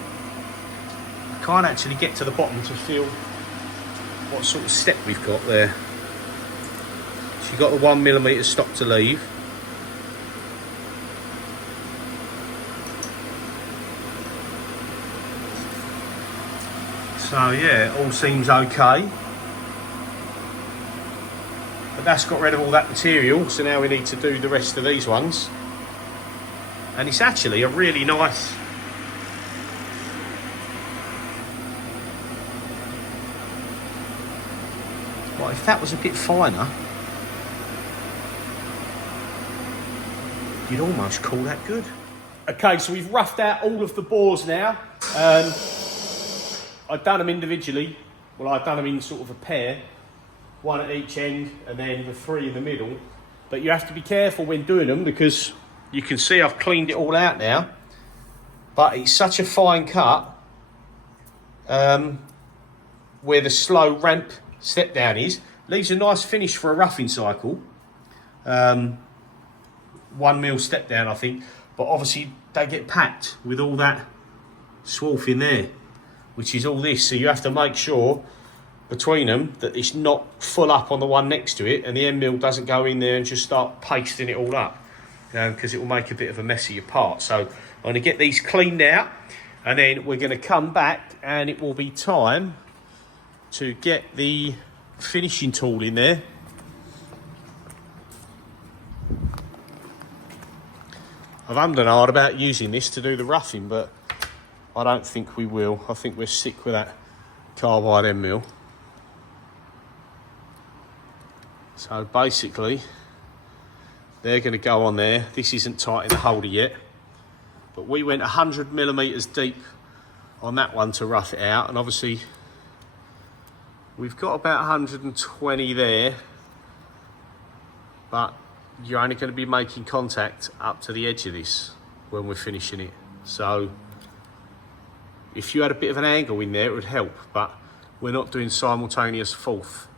I can't actually get to the bottom to feel what sort of step we've got there. So you've got the 1mm stop to leave. So yeah, it all seems okay. But that's got rid of all that material, so now we need to do the rest of these ones. And it's actually a really nice well, if that was a bit finer, you'd almost call that good. Okay, so we've roughed out all of the bores now. I've done them individually. Well, I've done them in sort of a pair, one at each end and then the 3 in the middle. But you have to be careful when doing them because you can see I've cleaned it all out now. But it's such a fine cut where the slow ramp step down is. Leaves a nice finish for a roughing cycle. 1mm step down, I think. But obviously they get packed with all that swarf in there, which is all this. So you have to make sure between them that it's not full up on the one next to it and the end mill doesn't go in there and just start pasting it all up, because it will make a bit of a mess of your part. So I'm going to get these cleaned out and then we're going to come back and it will be time to get the finishing tool in there. I've ummed and ahed about using this to do the roughing, but I don't think we will. I think we'll stick with that carbide end mill. So basically, they're going to go on there. This isn't tight in the holder yet, but we went 100mm deep on that one to rough it out, and obviously we've got about 120 there, but you're only going to be making contact up to the edge of this when we're finishing it. So if you had a bit of an angle in there, it would help, but we're not doing simultaneous fourth.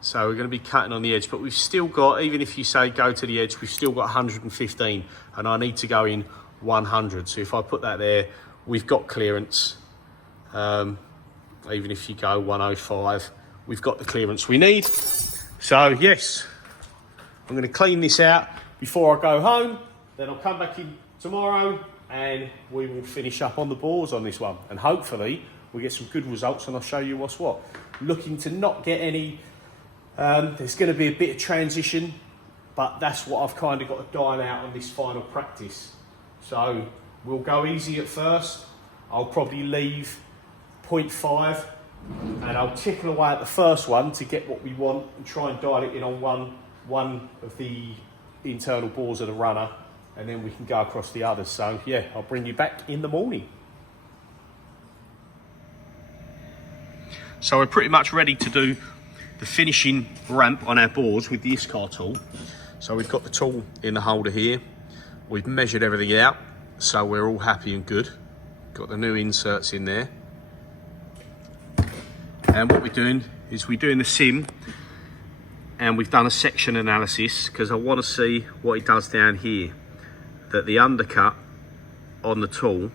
So we're going to be cutting on the edge, but we've still got, even if you say go to the edge, we've still got 115, and I need to go in 100. So if I put that there, we've got clearance. Even if you go 105, we've got the clearance we need. So yes, I'm going to clean this out before I go home. Then I'll come back in tomorrow and we will finish up on the bores on this one. And hopefully we get some good results and I'll show you what's what. Looking to not get any, there's going to be a bit of transition, but that's what I've kind of got to dial out on this final practice. So we'll go easy at first. I'll probably leave 0.5 and I'll tickle away at the first one to get what we want and try and dial it in on one of the internal bores of the runner, and then we can go across the others. So yeah, I'll bring you back in the morning. So we're pretty much ready to do the finishing ramp on our bores with the ISCAR tool. So we've got the tool in the holder here. We've measured everything out, so we're all happy and good. Got the new inserts in there. And what we're doing is we're doing the sim, and we've done a section analysis because I want to see what it does down here. That the undercut on the tool,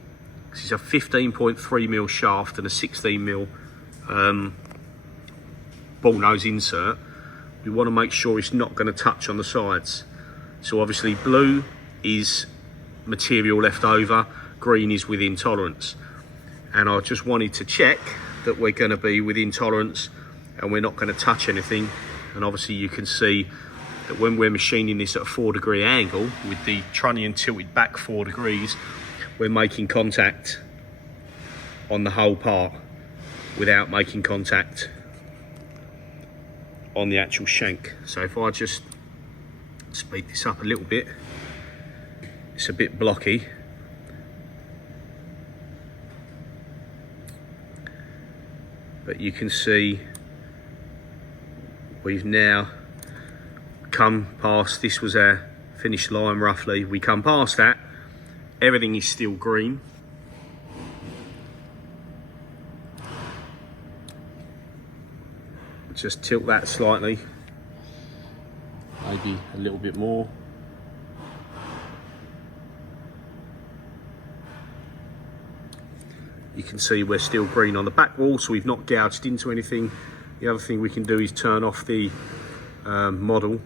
this is a 15.3mm shaft and a 16mm ball nose insert. We want to make sure it's not going to touch on the sides. So obviously blue is material left over, green is within tolerance. And I just wanted to check that we're going to be within tolerance and we're not going to touch anything. And obviously you can see that when we're machining this at a 4-degree angle with the trunnion tilted back 4 degrees, we're making contact on the whole part without making contact on the actual shank. So if I just speed this up a little bit, it's a bit blocky. But you can see we've now come past, this was our finish line roughly, we come past that, everything is still green. just tilt that slightly, maybe a little bit more. You can see we're still green on the back wall, so we've not gouged into anything. The other thing we can do is turn off the model.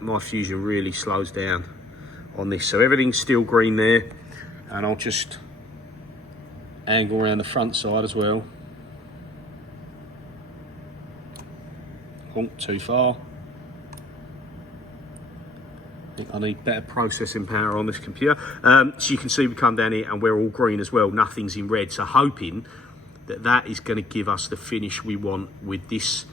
My fusion really slows down on this, so everything's still green there. And I'll just angle around the front side as well. Oh, too far. I think I need better processing power on this computer. So you can see we come down here and we're all green as well. Nothing's in red. So hoping that that is going to give us the finish we want with this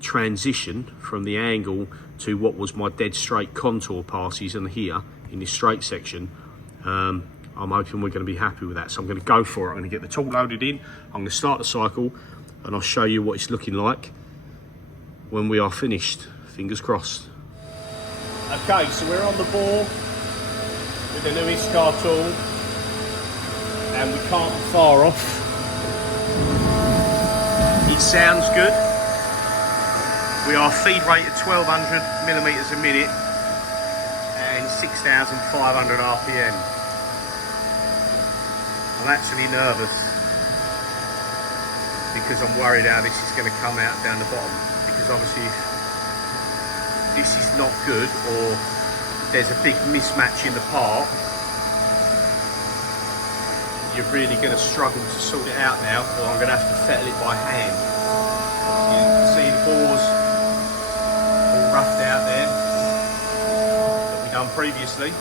transition from the angle to what was my dead straight contour passes and here in this straight section. I'm hoping we're going to be happy with that. So I'm going to go for it. I'm going to get the tool loaded in. I'm going to start the cycle and I'll show you what it's looking like when we are finished. Fingers crossed. Okay, so we're on the bore with the new Iscar tool and we can't be far off. It sounds good. We are feed rate at 1200 millimeters a minute and 6,500 RPM. I'm actually nervous because I'm worried how this is going to come out down the bottom, because obviously if this is not good or there's a big mismatch in the part, you're really going to struggle to sort it out now, or I'm going to have to fettle it by hand. You can see the bores all roughed out there that we done previously,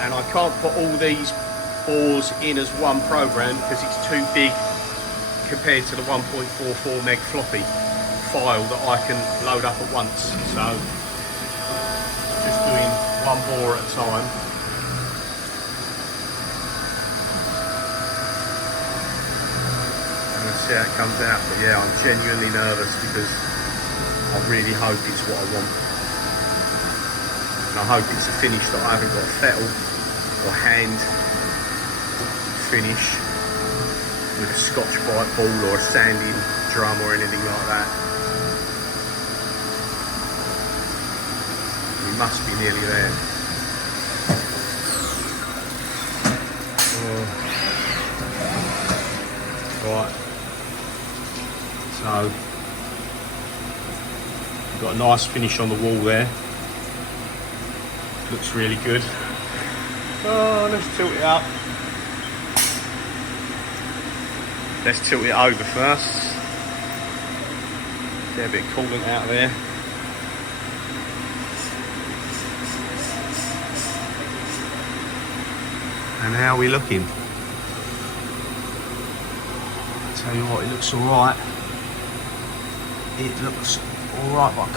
and I can't put all these bores in as one program because it's too big compared to the 1.44 meg floppy file that I can load up at once. So just doing one bore at a time. And let's see how it comes out. But yeah, I'm genuinely nervous because I really hope it's what I want. And I hope it's a finish that I haven't got to fettle or hand finish with a Scotch-Brite ball or a sanding drum or anything like that. We must be nearly there. Right. So we've got a nice finish on the wall there. Looks really good. Oh, let's tilt it up. Let's tilt it over first. Get a bit of coolant out of there. And how are we looking? Tell you what, it looks alright. It looks alright, but I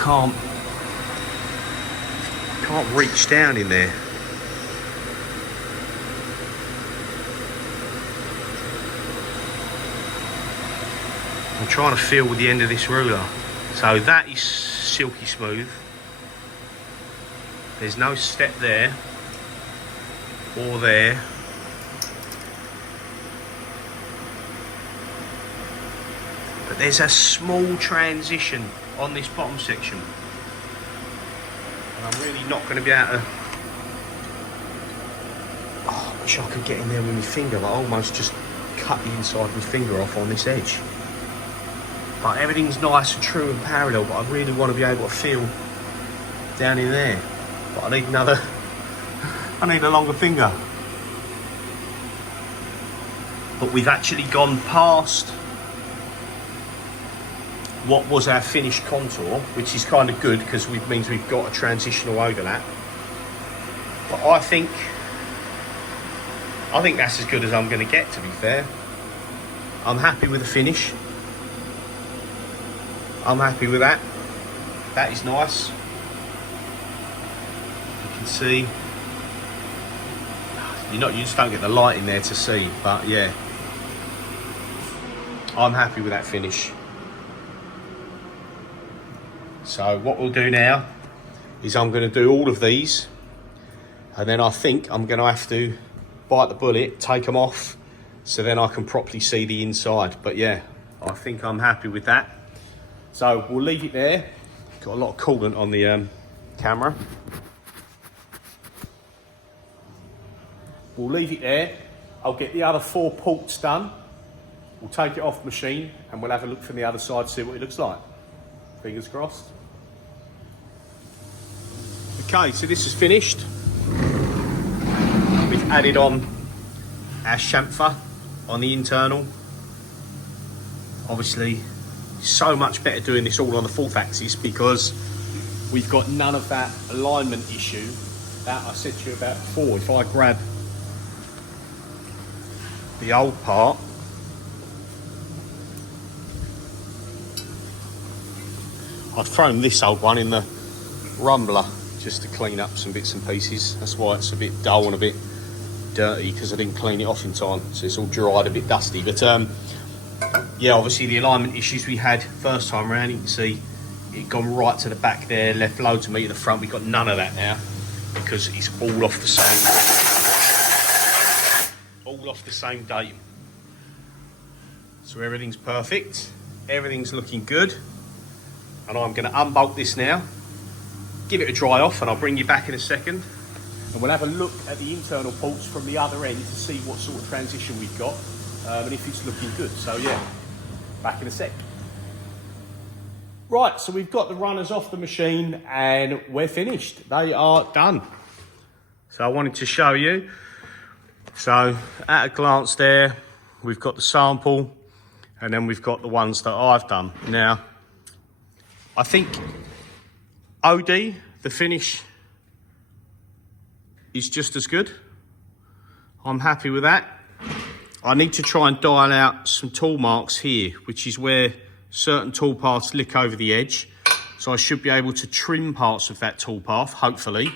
can't reach down in there. I'm trying to feel with the end of this ruler. So that is silky smooth. There's no step there or there. But there's a small transition on this bottom section. And I'm really not going to be able to... Oh, I wish I could get in there with my finger. I almost just cut the inside of my finger off on this edge. But everything's nice and true and parallel, but I really want to be able to feel down in there. But I need another, I need a longer finger. But we've actually gone past what was our finished contour, which is kind of good because it means we've got a transitional overlap. But I think that's as good as I'm going to get, to be fair. I'm happy with the finish. I'm happy with that. That is nice. You can see. You just don't get the light in there to see, but yeah. I'm happy with that finish. So what we'll do now is I'm going to do all of these, and then I think I'm going to have to bite the bullet, take them off, so then I can properly see the inside. But yeah, I think I'm happy with that. So we'll leave it there. Got a lot of coolant on the camera. We'll leave it there. I'll get the other 4 ports done. We'll take it off machine and we'll have a look from the other side, see what it looks like. Fingers crossed. Okay, so this is finished. We've added on our chamfer on the internal. Obviously, so much better doing this all on the 4th axis because we've got none of that alignment issue that I said to you about before. If I grab the old part, I've thrown this old one in the rumbler just to clean up some bits and pieces. That's why it's a bit dull and a bit dirty, because I didn't clean it off in time, so it's all dried, a bit dusty. But yeah, obviously the alignment issues we had first time around, you can see it gone right to the back there, left loads of meat at the front. We've got none of that now because it's all off the same date. So everything's perfect, everything's looking good, and I'm going to unbolt this now, give it a dry off, and I'll bring you back in a second, and we'll have a look at the internal ports from the other end to see what sort of transition we've got, and if it's looking good. So yeah, back in a sec. Right, so we've got the runners off the machine and we're finished. They are done. So I wanted to show you. So at a glance there, we've got the sample and then we've got the ones that I've done. Now, I think OD, the finish, is just as good. I'm happy with that. I need to try and dial out some tool marks here, which is where certain tool paths lick over the edge. So I should be able to trim parts of that tool path, hopefully.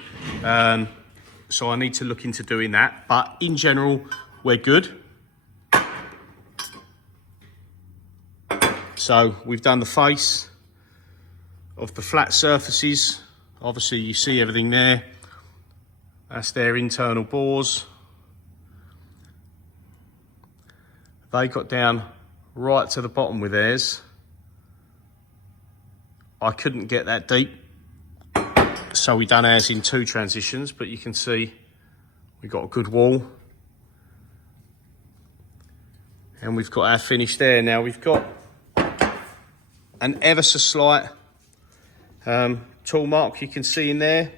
So I need to look into doing that. But in general, we're good. So we've done the face of the flat surfaces. Obviously you see everything there. That's their internal bores. They got down right to the bottom with theirs. I couldn't get that deep, so we done ours in 2 transitions, but you can see we got a good wall. And we've got our finish there. Now we've got an ever so slight tool mark you can see in there,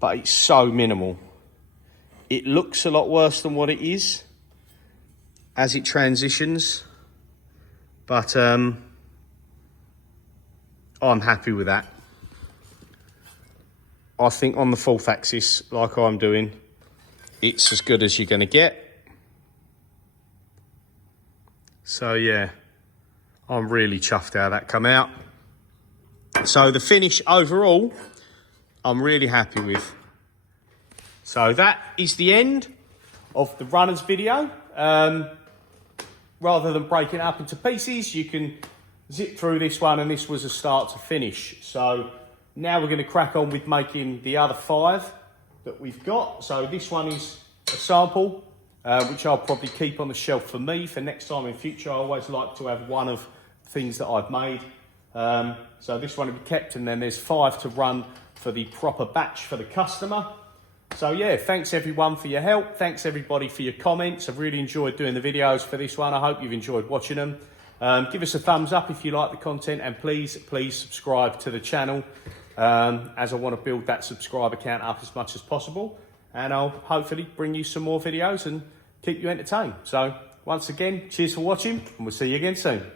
but it's so minimal. It looks a lot worse than what it is as it transitions, but I'm happy with that. I think on the 4th axis, like I'm doing, it's as good as you're going to get. So yeah, I'm really chuffed how that come out. So the finish overall, I'm really happy with. So that is the end of the runners video. Rather than breaking it up into pieces, you can zip through this one, and this was a start to finish. So now we're going to crack on with making the other 5 that we've got. So this one is a sample, which I'll probably keep on the shelf for me for next time in future. I always like to have one of things that I've made. So this one will be kept, and then there's 5 to run for the proper batch for the customer. So yeah, thanks everyone for your help. Thanks everybody for your comments. I've really enjoyed doing the videos for this one. I hope you've enjoyed watching them. Give us a thumbs up if you like the content, and please subscribe to the channel, as I want to build that subscriber count up as much as possible, and I'll hopefully bring you some more videos and keep you entertained. So once again, cheers for watching, and we'll see you again soon.